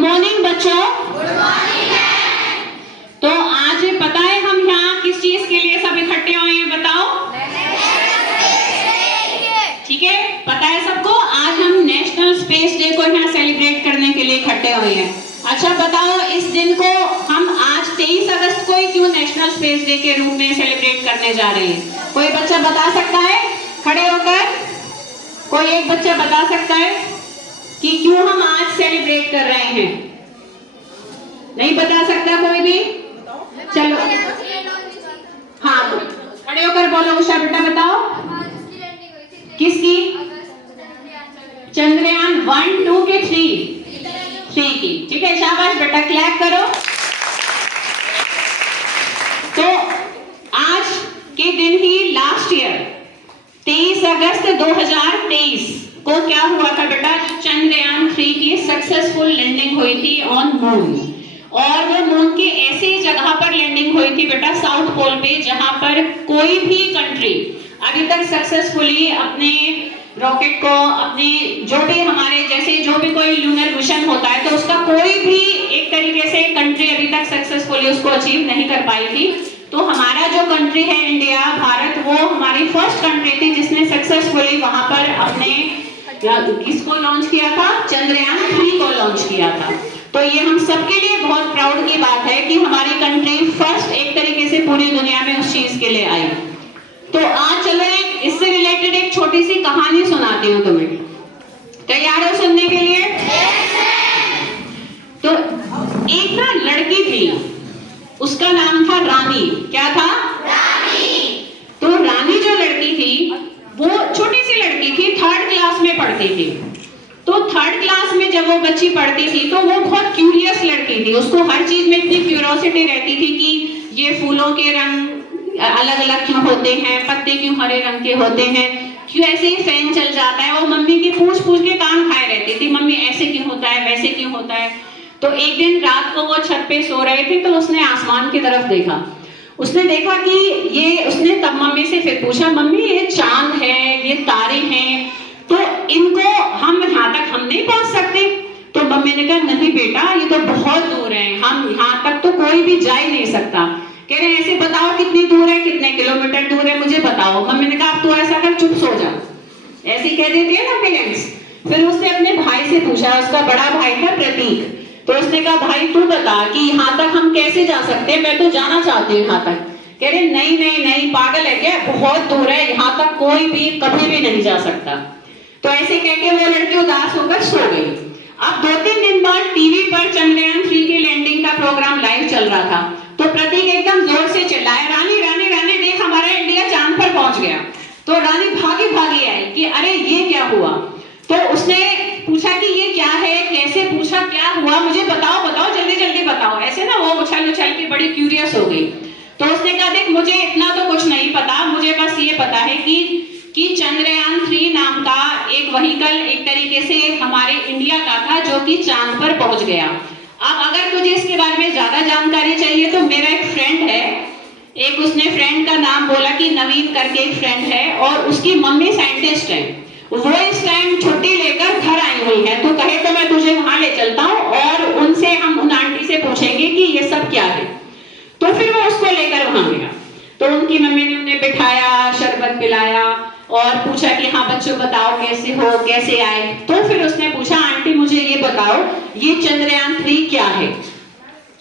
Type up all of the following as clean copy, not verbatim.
Morning बच्चों। Good morning. तो आज पता है हम यहाँ किस चीज के लिए सब इकट्ठे हुए हैं, बताओ? ठीक है, पता है सबको? आज हम नेशनल स्पेस डे को यहाँ सेलिब्रेट करने के लिए इकट्ठे हुए हैं। अच्छा बताओ, इस दिन को हम आज 23 अगस्त को ही क्यों नेशनल स्पेस डे के रूप में सेलिब्रेट करने जा रहे हैं? कोई बच्चा बता सकता है खड़े होकर? कोई एक बच्चा बता सकता है कि क्यों हम आज सेलिब्रेट कर रहे हैं? नहीं बता सकता कोई भी? चलो हाँ, खड़े होकर बोलो। उषा बेटा बताओ। किसकी? चंद्रयान 1, 2 के 3 की। ठीक है, शाबाश बेटा, क्लैप करो। तो आज के दिन ही लास्ट ईयर 23 अगस्त 2023 को क्या हुआ था बेटा? चंद्रयान 3 की सक्सेसफुल लैंडिंग हुई थी ऑन मून। और वो मून की ऐसी जगह पर लैंडिंग हुई थी बेटा, साउथ पोल पे, जहां पर कोई भी कंट्री अभी तक सक्सेसफुली अपने रॉकेट को, अपने जो भी हमारे जैसे जो भी कोई लूनर मिशन होता है तो उसका कोई भी एक तरीके से कंट्री अभी तक सक्सेसफुली उसको अचीव नहीं कर पाई थी। तो हमारा जो कंट्री है इंडिया, भारत, वो हमारी फर्स्ट कंट्री थी जिसने सक्सेसफुली वहां पर अपने किसको लॉन्च किया था? चंद्रयान 3 को लॉन्च किया था। तो ये हम सबके लिए बहुत प्राउड की बात है कि हमारी कंट्री फर्स्ट एक तरीके से पूरी दुनिया में उस चीज के लिए आई। तो आज चलो एक इससे रिलेटेड एक छोटी सी कहानी सुनाती हूँ तुम्हें। तैयार हो सुनने के लिए? तो एक ना लड़की थी, उसका नाम था रानी। क्या था? रानी। तो रानी जो लड़की थी वो छोटी सी लड़की थी, 3rd क्लास में पढ़ती थी। तो 3rd क्लास में जब वो बच्ची पढ़ती थी तो वो बहुत क्यूरियस लड़की थी। उसको हर चीज में इतनी क्यूरियोसिटी रहती थी कि ये फूलों के रंग अलग अलग क्यों होते हैं, पत्ते क्यों हरे रंग के होते हैं, क्यों ऐसे ही फैन चल जाता है। वो मम्मी की पूछ पूछ के कान खाए रहती थी, मम्मी ऐसे क्यों होता है, वैसे क्यों होता है। तो एक दिन रात को वो छत पे सो रहे थे तो उसने आसमान की तरफ देखा। उसने देखा कि ये, उसने तब मम्मी से फिर पूछा, मम्मी ये चांद है, ये तारे हैं, तो इनको हम यहाँ तक हम नहीं पहुंच सकते? तो मम्मी ने कहा, नहीं बेटा, ये तो बहुत दूर है, हम यहाँ तक तो कोई भी जा ही नहीं सकता। कह रहे ऐसे बताओ कितनी दूर है, कितने किलोमीटर दूर है, मुझे बताओ। मम्मी ने कहा, अब तो ऐसा कर, चुप सो जा। ऐसे कह देते हैं ना पेरेंट्स। फिर उसने अपने भाई से पूछा, उसका बड़ा भाई था प्रतीक। तो उसने कहा, भाई तू बता कि यहाँ तक हम कैसे जा सकते हैं, मैं तो जाना चाहती हूँ यहाँ तक। कह रहे नहीं नहीं नहीं, पागल है क्या, बहुत दूर है, यहाँ तक कोई भी कभी भी नहीं जा सकता। तो ऐसे कह के वो लड़की उदास होकर सो गई। अब 2-3 दिन बाद टीवी पर चंद्रयान 3 की लैंडिंग का प्रोग्राम लाइव चल रहा था। तो प्रतीक एकदम जोर से चिल्लाया, रानी रानी रानी देख, हमारा इंडिया चांद पर पहुंच गया। तो रानी भागी भागी आई कि अरे ये क्या हुआ। तो उसने पूछा कि ये क्या है, कैसे, पूछा क्या हुआ, मुझे बताओ बताओ, जल्दी जल्दी बताओ। ऐसे ना वो उछल उछल के बड़ी क्यूरियस हो गई। तो उसने कहा, देख मुझे इतना तो कुछ नहीं पता, मुझे बस ये पता है कि चंद्रयान 3 नाम का एक व्हीकल एक तरीके से हमारे इंडिया का था जो कि चांद पर पहुंच गया। अब अगर तुझे इसके बारे में ज्यादा जानकारी चाहिए तो मेरा एक फ्रेंड है, एक उसने फ्रेंड का नाम बोला कि नवीन करके एक फ्रेंड है, और उसकी मम्मी साइंटिस्ट है। वो इस टाइम छुट्टी लेकर घर आई हुई है, तो कहे तो मैं तुझे वहां ले चलता हूँ और उनसे हम उन आंटी से पूछेंगे कि ये सब क्या है। तो फिर वो उसको लेकर वहां गया। तो उनकी मम्मी ने उन्हें बिठाया, शरबत पिलाया और पूछा कि हाँ बच्चों बताओ कैसे हो, कैसे आए। तो फिर उसने पूछा, आंटी मुझे ये बताओ ये चंद्रयान 3 क्या है?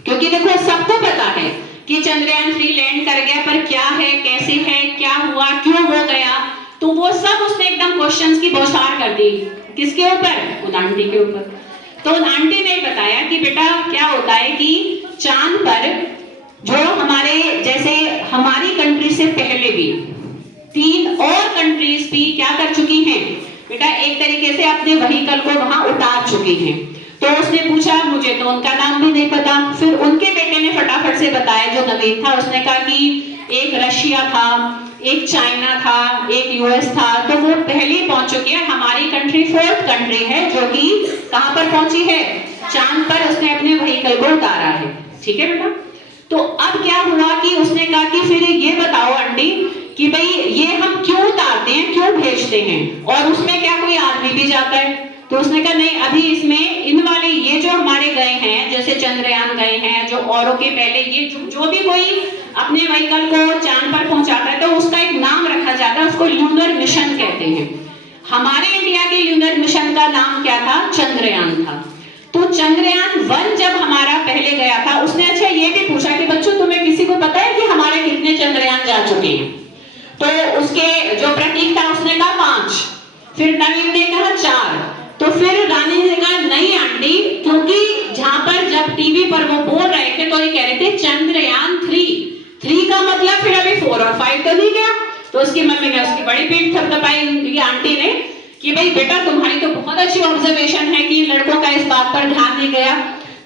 क्योंकि देखो सबको पता है कि चंद्रयान 3 लैंड कर गया, पर क्या है, कैसे है, क्या हुआ, क्यों हो गया, तो वो सब उसने एकदम क्वेश्चंस की बौछार कर दी। किसके ऊपर? उन आंटी के ऊपर। तो उन आंटी ने बताया कि बेटा क्या होता है कि चांद पर जो हमारे जैसे हमारी कंट्री से पहले भी 3 और कंट्रीज भी क्या कर चुकी हैं बेटा, एक तरीके से अपने व्हीकल को वहां उतार चुकी हैं। तो उसने पूछा, मुझे तो उनका नाम भी नहीं पता। फिर उनके बेटे ने फटाफट से बताया, जो नवीन था, उसने कहा कि एक रशिया था, एक चाइना था, एक यूएस था, तो वो पहले ही पहुंच चुके हैं। हमारी कंट्री 4th कंट्री है जो कि कहां पर पहुंची है? चांद पर उसने अपने व्हीकल को उतारा है। ठीक है बेटा। तो अब क्या हुआ कि उसने कहा कि फिर ये बताओ आंटी कि भाई ये हम क्यों उतारते हैं, क्यों भेजते हैं, और उसमें क्या कोई आदमी भी जाता है? तो उसने कहा नहीं, अभी इसमें वाले ये जो हमारे गए हैं, जैसे चंद्रयान गए हैं, जो औरों के पहले ये जो भी कोई अपने व्हीकल को चांद पर पहुंचाता है तो उसका एक नाम रखा जाता है, उसको ल्यूनर मिशन कहते हैं। हमारे इंडिया के ल्यूनर मिशन का नाम क्या था? चंद्रयान था। तो चंद्रयान 1 जब हमारा पहले गया था, उसने अच्छा ये भी पूछा कि बच्चों तुम्हें किसी को पता है कि हमारे कितने चंद्रयान जा चुके हैं? तो उसके जो प्रतीक था उसने कहा 5, फिर नवीन ने कहा 4, तो फिर रानी ने कहा नहीं आंटी, क्योंकि जहां पर जब टीवी पर वो बोल रहे थे तो ये कह रहे थे चंद्रयान 3 का मतलब फिर अभी 4 और 5 तो नहीं गया। तो उसकी मम्मी ने उसकी बड़ी पीठ थपथपाई आंटी ने कि भाई बेटा तुम्हारी तो बहुत अच्छी ऑब्जर्वेशन है कि लड़कों का इस बात पर ध्यान नहीं गया।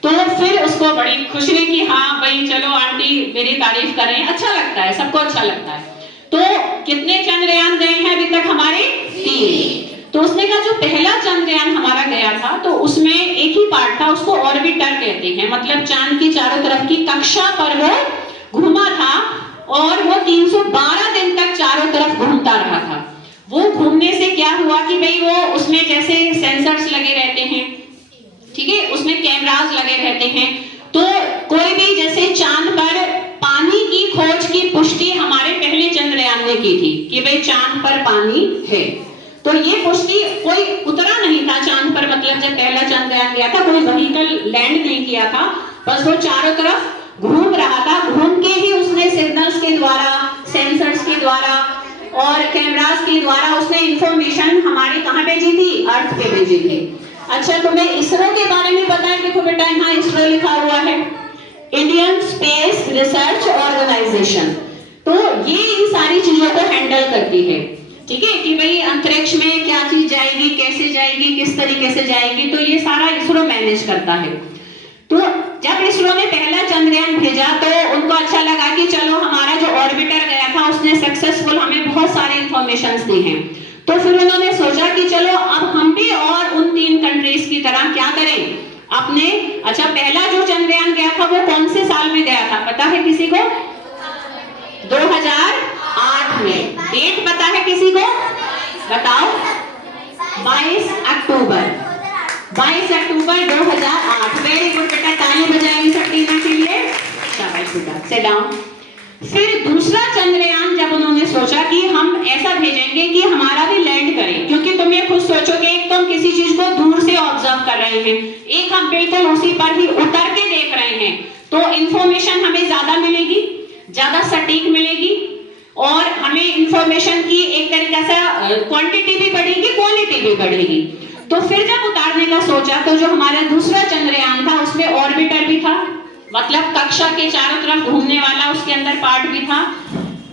तो फिर उसको बड़ी खुशी हुई कि हाँ भाई चलो आंटी मेरी तारीफ कर रही है, अच्छा लगता है, सबको अच्छा लगता है। तो कितने चंद्रयान गए हैं अभी तक हमारे? 3। तो उसने कहा जो पहला चंद्रयान हमारा गया था तो उसमें एक ही पार्ट था, उसको ऑर्बिटर कहते हैं, मतलब चांद की चारों तरफ की कक्षा पर वो घूमा था और वो 312 दिन तक चारों तरफ घूमता रहा था। वो घूमने से क्या हुआ कि भाई वो उसमें जैसे सेंसर्स लगे रहते हैं, ठीक है, उसमें कैमरास लगे रहते हैं, तो कोई भी जैसे चांद पर पानी की खोज की पुष्टि हमारे पहले चंद्रयान ने की थी कि भाई चांद पर पानी है। तो ये पुष्टि कोई उतरा नहीं था चांद पर, मतलब जब पहला चंद्रयान गया था कोई व्हीकल लैंड नहीं किया था, बस वो चारों तरफ घूम रहा था। घूम के ही उसने सिग्नल्स के द्वारा, सेंसर्स के द्वारा और कैमरास के द्वारा उसने इंफॉर्मेशन हमारे कहां भेजी थी? अर्थ पे भेजी थी। अच्छा तुम्हें इसरो के बारे में पता है? देखो बेटा यहाँ इसरो लिखा हुआ है, इंडियन स्पेस रिसर्च ऑर्गेनाइजेशन। तो ये इन सारी चीजों को हैंडल करती है, ठीक है, कि भाई अंतरिक्ष में क्या चीज जाएगी, कैसे जाएगी, किस तरीके से जाएगी, तो ये सारा इसरो मैनेज करता है। तो जब इसरो ने पहला चंद्रयान भेजा तो उनको अच्छा लगा कि चलो हमारा जो ऑर्बिटर गया था उसने सक्सेसफुल हमें बहुत सारे इंफॉर्मेशंस दी हैं। तो फिर उन्होंने सोचा कि चलो अब हम भी और उन 3 कंट्रीज की तरह क्या करें अपने। अच्छा पहला जो चंद्रयान गया था वो कौन से साल में गया था पता है किसी को? 2008 में। डेट पता है किसी को? बताओ। 22 अक्टूबर 2008। वेरी गुड बेटा, ताली बजाएंगे सब टीम के लिए, शाबाश बेटा, सिट डाउन। फिर दूसरा चंद्रयान जब उन्होंने सोचा कि हम ऐसा भेजेंगे कि हमारा भी लैंड करे, क्योंकि तुम ये खुद सोचोगे एक तो हम किसी चीज को दूर से ऑब्जर्व कर रहे हैं, एक हम बिल्कुल उसी पर ही उतर के देख रहे हैं, तो इंफॉर्मेशन हमें ज्यादा मिलेगी, ज्यादा सटीक मिलेगी और हमें इंफॉर्मेशन की एक तरीके से क्वांटिटी भी बढ़ेगी, क्वालिटी भी बढ़ेगी। तो फिर जब उतारने का सोचा तो जो हमारा दूसरा चंद्रयान था उसमें ऑर्बिटर भी था, मतलब कक्षा के चारों तरफ घूमने वाला उसके अंदर पार्ट भी था।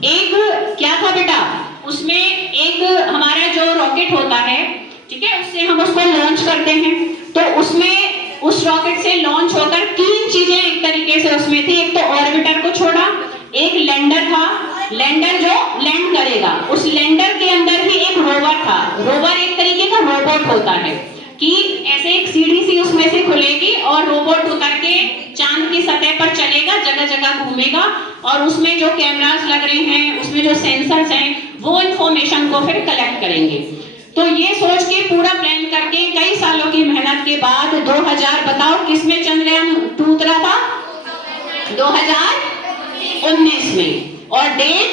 एक क्या था बेटा, उसमें एक हमारा जो रॉकेट होता है, ठीक है, उससे हम उसको लॉन्च करते हैं, तो उसमें उस रॉकेट से लॉन्च होकर 3 चीजें एक तरीके से उसमें थी। एक तो ऑर्बिटर को छोड़ा, एक लैंडर था, लैंडर जो लैंड करेगा, उस लैंडर के अंदर ही एक रोवर था। रोवर एक तरीके का रोबोट होता है कि ऐसे एक सीढ़ी सी उसमें से खुलेगी और रोबोट उतर के चांद की सतह पर चलेगा, जगह जगह घूमेगा और उसमें जो कैमरास लग रहे हैं, उसमें जो सेंसर्स हैं, वो इंफॉर्मेशन को फिर कलेक्ट करेंगे। तो ये सोच के पूरा प्लान करके कई सालों की मेहनत के बाद 2000 बताओ किसमें चंद्रयान 2 उतरा था? 2019 में। और डेट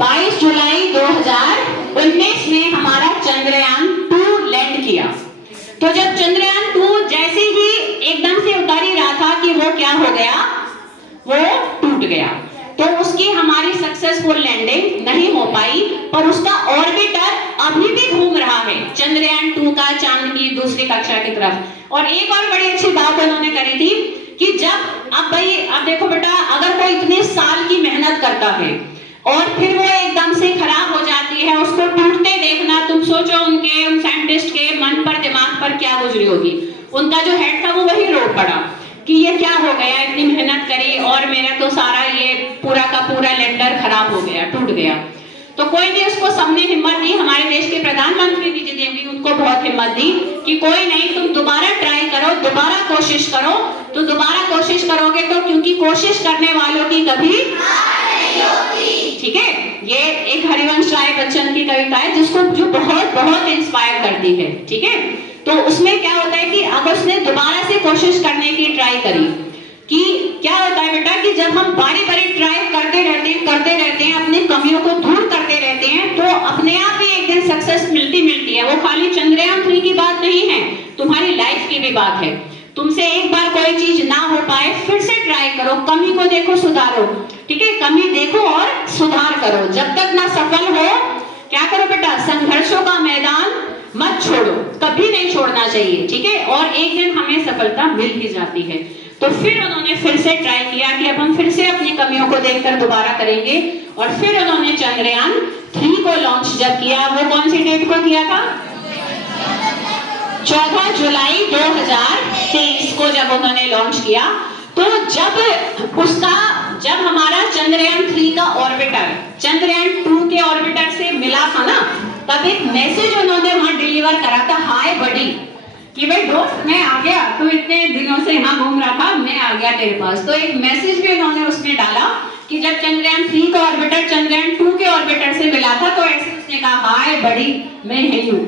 22 जुलाई 2019 में हमारा चंद्रयान 2 लैंड किया। तो जब चंद्रयान 2 जैसे ही एकदम से उतार ही रहा था कि वो क्या हो गया, वो टूट गया। तो उसकी हमारी सक्सेसफुल लैंडिंग नहीं हो पाई, पर उसका ऑर्बिटर अभी भी घूम रहा है चंद्रयान 2 का चांद की दूसरी कक्षा की तरफ। और एक और बड़ी अच्छी बात उन्होंने करी थी कि जब अब देखो बेटा, अगर कोई इतने साल की मेहनत करता है और फिर वो एकदम से खराब हो जाती है, उसको टूटते देखना, तुम सोचो उन साइंटिस्ट के मन पर, दिमाग पर क्या गुजरी होगी। उनका जो हेड था वो वही रो पड़ा कि ये क्या हो गया, इतनी मेहनत करी और मेरा तो सारा ये पूरा का पूरा लैंडर खराब हो गया, टूट गया। तो कोई भी उसको सबने हिम्मत दी, हमारे देश के प्रधानमंत्री भी जितेंद्र उनको बहुत हिम्मत दी कि कोई नहीं, तुम दोबारा ट्राई करो, दोबारा कोशिश करो। तो दोबारा कोशिश करोगे तो, क्योंकि कोशिश करने वालों की कभी हार नहीं होती, ठीक है। ये एक हरिवंश राय बच्चन की कविता है जिसको जो बहुत बहुत इंस्पायर करती है, ठीक है। तो उसमें क्या होता है कि अब उसने दोबारा से कोशिश करने की ट्राई करी कि क्या होता है बेटा कि जब हम बारी बारी ट्राई करते रहते हैं अपनी कमियों को दूर करते रहते हैं, तो अपने आप ही एक दिन सक्सेस मिलती है। वो खाली चंद्रयान 3 की बात नहीं है, तुम्हारी लाइफ की भी बात है। तुमसे एक बार कोई चीज ना हो पाए, फिर से ट्राई करो, कमी को देखो, सुधारो, ठीक है? कमी देखो और सुधार करो। जब तक ना सफल हो, क्या करो बेटा, संघर्षों का मैदान मत छोड़ो, कभी नहीं छोड़ना चाहिए, ठीक है? और एक दिन हमें सफलता मिल ही जाती है। तो फिर उन्होंने फिर से ट्राई किया कि अब हम फिर से अपनी कमियों को देखकर दोबारा करेंगे, और फिर उन्होंने चंद्रयान 3 को लॉन्च जब किया, वो कौन सी डेट को किया था? 14 जुलाई 2023 को जब उन्होंने लॉन्च किया। तो जब हमारा चंद्रयान 3 का ऑर्बिटर चंद्रयान 2 के ऑर्बिटर से मिला था ना, तब एक मैसेज उन्होंने वहां डिलीवर करा था, हाय बडी, कि भाई दोस्त मैं आ गया, तू इतने दिनों से यहाँ घूम रहा था, मैं आ गया तेरे पास। तो एक मैसेज भी उन्होंने उसमें डाला कि जब चंद्रयान 3 का ऑर्बिटर चंद्रयान 2 के ऑर्बिटर से मिला था, तो ऐसे उसने कहा, हाय बड़ी, मैं यही हूँ।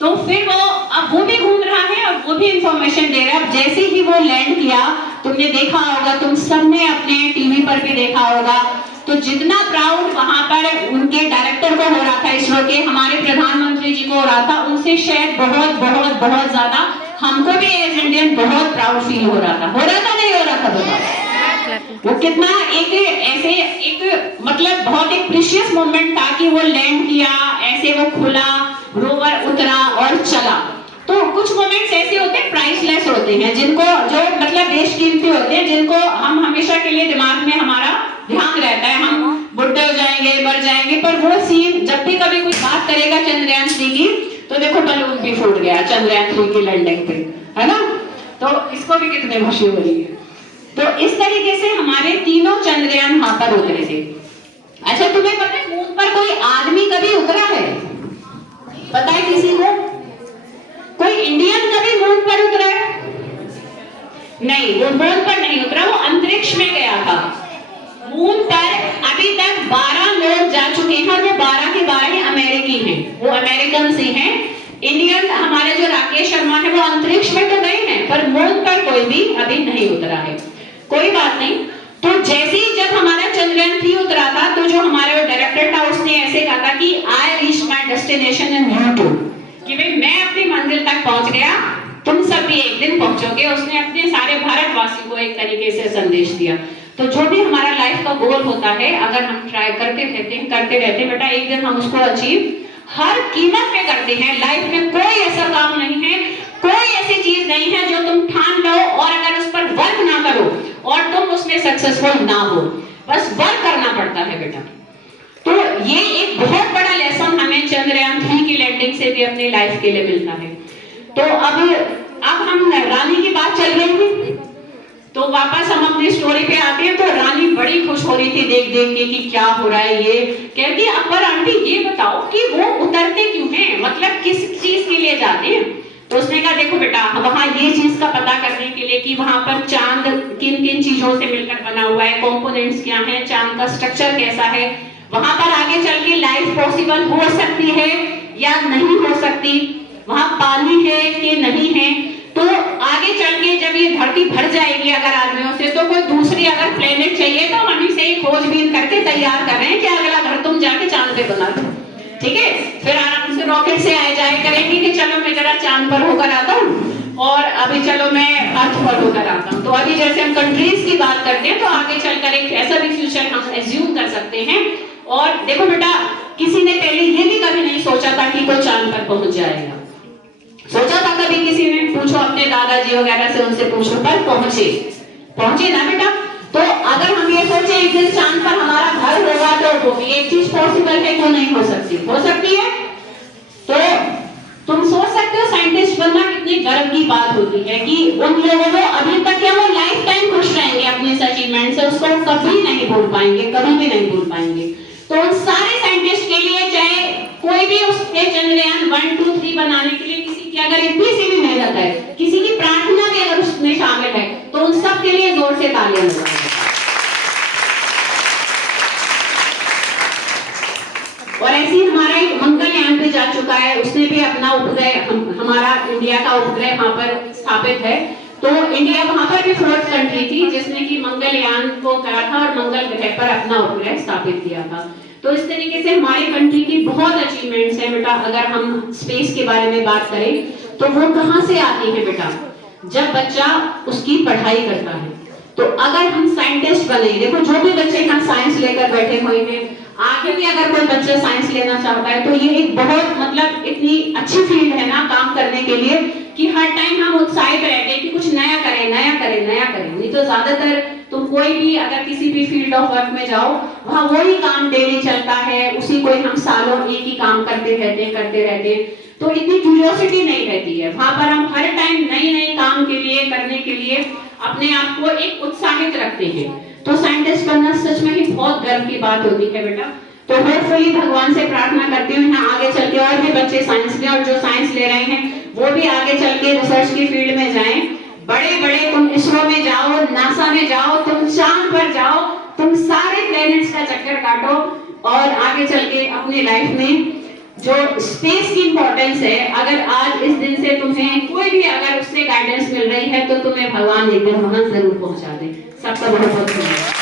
तो फिर अब वो भी घूम रहा है और वो भी इंफॉर्मेशन दे रहा है। जैसे ही वो लैंड किया, तुमने देखा होगा, तुम सबने अपने टीवी पर भी देखा होगा, तो जितना प्राउड वहां पर उनके डायरेक्टर को हो रहा था, इसरो के हमारे प्रधानमंत्री जी को हो रहा था, उनसे शायद बहुत बहुत बहुत ज्यादा हमको भी एज इंडियन बहुत प्राउड फील हो रहा था। नहीं हो रहा था बताओ? वो कितना एक मतलब बहुत एक प्रीशियस मोमेंट था कि वो लैंड किया, ऐसे वो खुला, रोवर उतरा और चला। तो कुछ मोमेंट्स ऐसे होते हैं, प्राइसलेस होते हैं, जिनको जो मतलब बेशकीमती होते हैं, जिनको हम हमेशा के लिए दिमाग में हमारा ध्यान रहता है। हम बुढ़े हो जाएंगे, मर जाएंगे, पर वो सीन जब भी कभी कोई बात करेगा चंद्रयान 3 की, तो देखो बलून भी फूट गया चंद्रयान 3 की लैंडिंग पे, है ना? तो इसको भी कितने खुशी हो रही है। तो इस तरीके से हमारे तीनों चंद्रयान वहां पर उतरे थे। अच्छा, तुम्हें पता है मून पर कोई आदमी कभी उतरा है? पता है किसी को? कोई इंडियन कभी मून पर उतरा है? नहीं, वो मून पर नहीं उतरा, वो अंतरिक्ष में गया था। मून पर अभी तक 12 लोग जा चुके हैं, और वो 12 के 12 ही अमेरिकी हैं, वो अमेरिकन ही हैं। इंडियन हमारे जो राकेश शर्मा है, वो अंतरिक्ष में तो गए हैं, पर मून पर कोई भी अभी नहीं उतरा है। कोई बात नहीं। तो जैसे ही जब हमारा चंद्रयान 3 उतरा था, तो जो हमारा वो डायरेक्टर था, उसने ऐसे कहा था कि I reach my destination and you too, कि भाई मैं अपनी मंजिल तक पहुंच गया, तुम सब भी एक दिन पहुंचोगे। उसने अपने सारे भारतवासियों को एक तरीके से संदेश दिया। तो जो भी हमारा लाइफ का गोल होता है, अगर हम ट्राई करते रहते बेटा, एक दिन हम उसको अचीव हर कीमत पे करते हैं। लाइफ में कोई ऐसा काम नहीं है, कोई ऐसी चीज नहीं है जो तुम ठान लो और अगर उस पर वर्क ना करो और तुम उसमें सक्सेसफुल ना हो, बस वर्क करना पड़ता है बेटा। तो ये एक बहुत बड़ा लेसन हमें चंद्रयान 3 की लैंडिंग से भी अपनी लाइफ के लिए मिलता है। तो अब हम रानी की बात चल रही थी, तो वापस हम अपनी स्टोरी पे आते हैं। तो रानी बड़ी खुश हो रही थी देख देख के कि क्या हो रहा है। ये कहती है, अपर आंटी ये बताओ कि वो उतरते क्यों हैं, मतलब किस चीज के लिए जाते हैं? तो उसने कहा, देखो बेटा, वहां ये चीज का पता करने के लिए कि वहां पर चांद किन किन चीजों से मिलकर बना हुआ है, कंपोनेंट्स क्या हैं, चांद का स्ट्रक्चर कैसा है, वहां पर आगे चल के लाइफ पॉसिबल हो सकती है या नहीं हो सकती, वहां पानी है कि नहीं है। तो आगे चल के जब ये धरती भर जाएगी अगर आदमियों से, तो कोई दूसरी अगर प्लेनेट चाहिए, तो हम से ही खोजबीन करके तैयार कर रहे हैं कि अगला घर तुम जाके चांद पे बना दो, ठीक है? फिर आराम से रॉकेट से आए जाए करेंगे कि चलो मैं जरा चांद पर होकर आता हूँ और अभी चलो मैं अर्थ पर होकर आता हूँ। तो अभी जैसे हम कंट्रीज की बात करते हैं, तो आगे चलकर एक ऐसा भी फ्यूचर हम एज्यूम कर सकते हैं। और देखो बेटा, किसी ने पहले ये भी कभी नहीं सोचा था कि कोई चांद पर पहुंच जाएगा। सोचा था कभी किसी ने? पूछो अपने दादाजी वगैरह से, उनसे पूछो, पर पहुंचे ना बेटा। तो अगर हम ये सोचे एक दिन चांद पर हमारा घर होगा, तो वो भी एक चीज पॉसिबल है, क्यों नहीं हो सकती? हो सकती है। तो तुम सोच सकते हो साइंटिस्ट बनना कितनी गर्व की बात होती है कि उन लोगों को अभी तक क्या वो लाइफ टाइम खुश रहेंगे अपने इस अचीवमेंट से, उसको कभी नहीं भूल पाएंगे, कभी भी नहीं भूल पाएंगे। तो उन सारे साइंटिस्ट के लिए, चाहे कोई भी उसके चंद्रयान 1, 2, 3 बनाने के लिए किसी की अगर इतनी सी भी मेहनत है, किसी की प्रार्थना भी अगर उसमें शामिल है, तो उन सब के लिए जोर से तालियां बजाएं। और ऐसी हमारा एक मंगलयान मंगलयान पे जा चुका है, उसने भी अपना उपग्रह, हमारा इंडिया का उपग्रह वहां पर स्थापित है। तो इंडिया वहां पर भी 4th कंट्री थी जिसने कि मंगलयान को करा था और मंगल ग्रह पर अपना उपग्रह स्थापित किया था। तो इस तरीके से हमारी कंट्री की बहुत अचीवमेंट्स है बेटा। अगर हम स्पेस के बारे में बात करें तो वो कहां से आती है बेटा, जब बच्चा उसकी पढ़ाई करता है। तो अगर हम साइंटिस्ट बने, देखो जो भी बच्चे यहाँ साइंस लेकर बैठे हुए हैं, आगे भी अगर कोई बच्चा साइंस लेना चाहता है तो ये एक बहुत मतलब इतनी अच्छी फील्ड है ना काम करने के लिए कि हर टाइम हम उत्साहित रहते हैं कि कुछ नया करें नया करें नया करें। नहीं तो ज्यादातर तुम कोई भी अगर किसी भी फील्ड ऑफ वर्क में जाओ, वहां वही काम डेली चलता है, उसी को हम सालों एक ही काम करते रहते हैं, तो इतनी क्यूरियोसिटी नहीं रहती है। वहां पर हम हर टाइम नए नए काम के लिए करने के लिए अपने आप को एक उत्साहित रखते हैं। तो साइंटिस्ट बनना सच में ही बहुत गर्व की बात होती है बेटा। तो होपफुली भगवान से प्रार्थना करती हूँ यहाँ आगे चल के और भी बच्चे साइंस में, और जो साइंस ले रहे हैं वो भी आगे चल के रिसर्च की फील्ड में जाएं। बड़े बड़े तुम इसरो में जाओ, नासा में जाओ, तुम चांद पर जाओ, तुम सारे प्लैनेट्स का चक्कर काटो और आगे चल के अपनी लाइफ में जो स्पेस की इंपॉर्टेंस है, अगर आज इस दिन से तुम्हें कोई भी अगर उससे गाइडेंस मिल रही है तो तुम्हें भगवान एक दिन वहां जरूर पहुंचा दे। सबका बहुत बहुत धन्यवाद।